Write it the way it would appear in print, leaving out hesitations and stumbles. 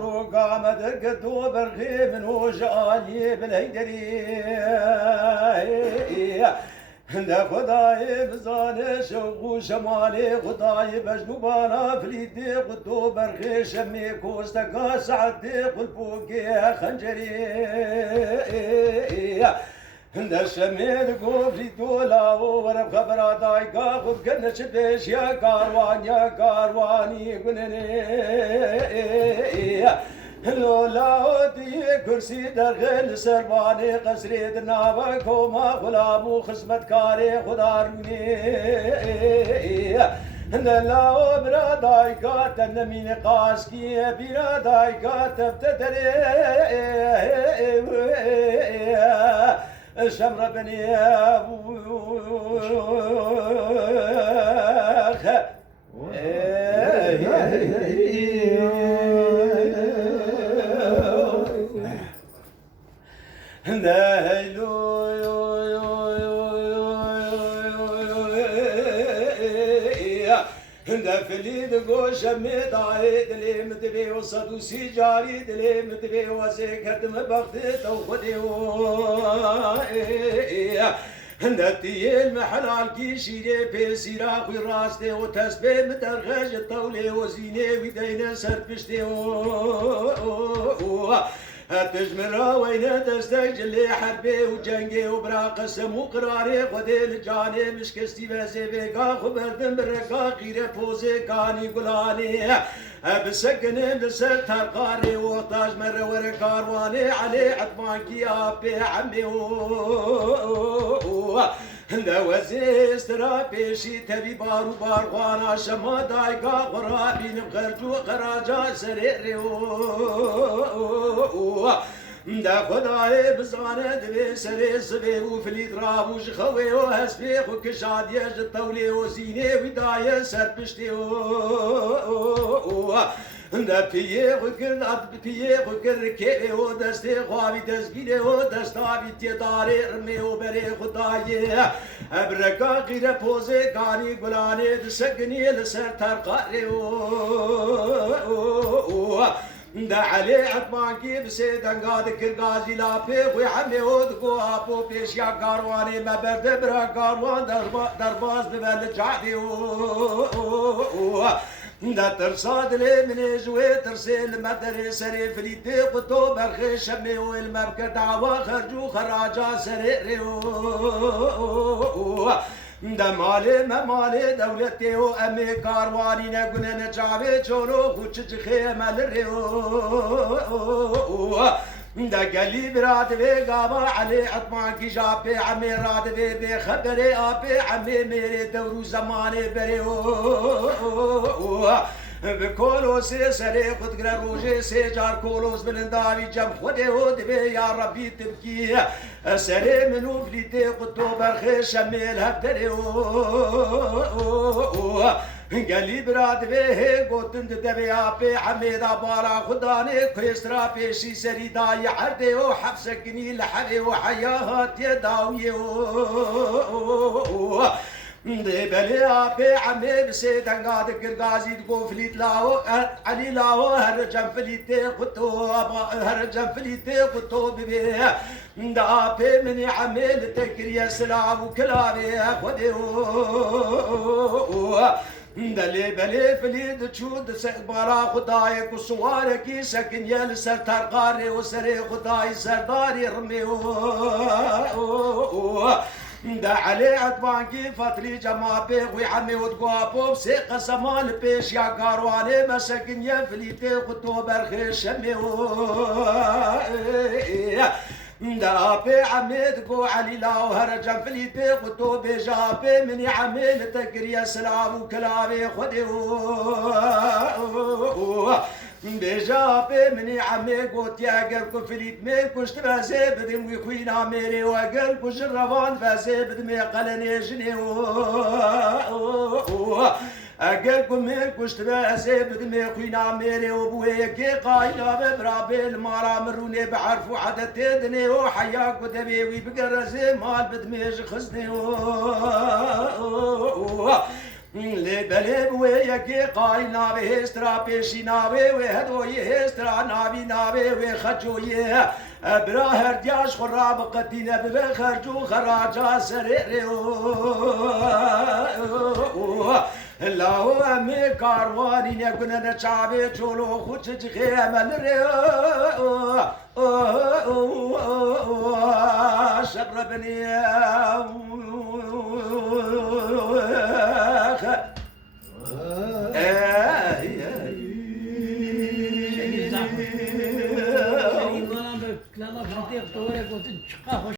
قامت القدو برغي من وجعاني بالهيدري هندا خداي بزاني شوق وشمالي خداي بجنوبانا فليدي قدو برغي شمي كوستكا سعدي قلبوكي خنجري هندا الشميد قوفي دولا ورب خبرا دايقا خذ قلنا شبيش يا كارواني قنني لولا ودي كرسي درغل سرباني قصري دنابا كوما غلامو خصمت كاري خدارني لا برا دايقا تنمين قاسكي برا دايقا تبتدري شمر بني فليد قوش مدعي دلي مدبي وصدوسي جاري دلي مدبي وزيكت مبغدي توخدي هندتي المحلال كي شيري بيسيرا خوي راستي وتسبي مدرغج الطولي وزيني ويدين سربشتي تجمر وين تستجلي حربي وجنجي وبرا قسم وقراري خدي الجاني مش كستي بزي بيقا خبردن برقا غير فوزي كاني قلاني بسكن بسر ترقاري وطاج مر وركارواني علي عطمان كي ابي عمي هندا وزي استرابيشي تبي بارو بارغوانا شما دايقا غرابي نبغرجو غراجا سريري دا خداي بزانه دبي سري سبي وفليت رابوش خوي وهسبي وكشاد يج الطولي وزيني ودايه سربشتي دا بيه وكر كي ودستي خوابي دزبيني ودستابي تداري رمي وبري خداي ابركا غير بوزي كاني غلاني دسقني لسر ترقاري دا علي عطمانكي بسيدان قادك الغازي لابي ويحمي ودقو ابو بيش يا كارواني ما برد برا كاروان درباز دبل جعدي دا ترصاد لي من جوي ترسيل مدري سري فريدي قطو برخي شمي والمبكر دعوة خرجو خراجا سري دا مالي ما مالي دولتي و امي كارواني نقول نجابي جولو خوش خيمة للريو دا قلي براد بي قابا علي عطمان كي جابي عمي راد بي بخبري ابي عمي ميري دورو زماني بريو بكولوس سري خد قرا روجي سيجار كولوس بلنداوي جم خدي ود بي يا ربي تبكي سري منو فليتي قطو برخي شميل هبدري قالي براد بيه قوتن دبي ابي حميدا بارا خداني كيسرا بيشي سري داي حردي وحبسكني لحبي وحياهات يداوي بلي ابي عمي بسيدان قادك الغازي تقو فليت لاو علي لاو هرجم فليتي قطو هرجم فليتي قطو ببي دا بي مني عمي لتكريا سلام وكلابي خدي دلي بلي فليد تشود بارا خداي كسواركي سكن يل سر ترقاري وسري خداي سرداري رمي دا علي عطبانكي فتري جما بيغ ويحمي وتقوابو بسيقة سمال بيش يا كارواني مسكن يفليتي قطو برخي شمي دا بي عمي تقو علي لاو هرجم فليتي قطو بيجابي مني عمي لتكريا سلام وكلابي خدي بجابي مني عمي قوت يا قلب فليت مي كشت بازي بدم ويخوينا ميري وقلب وجربان بازي بدمي قلني جني قلب مي كشت بازي بدمي خوينا ميري وبوي كي قايلة ببرابي المارا مروني بعرف وحدة تدني وحياك ودبي ويبقى رزي مال بدمي خزني لبلب ويجي قاي نابي هسترا بيشي نابي وهدوي هسترا نابي وخجوي برا هردياش خراب قدينا بخرجو خراجا سريري الله أمي كارواني نكون نشابي تولو خوتش خيمة شبر بني Şehir bana böyle plana fıtık doğru koydun çıka hoş.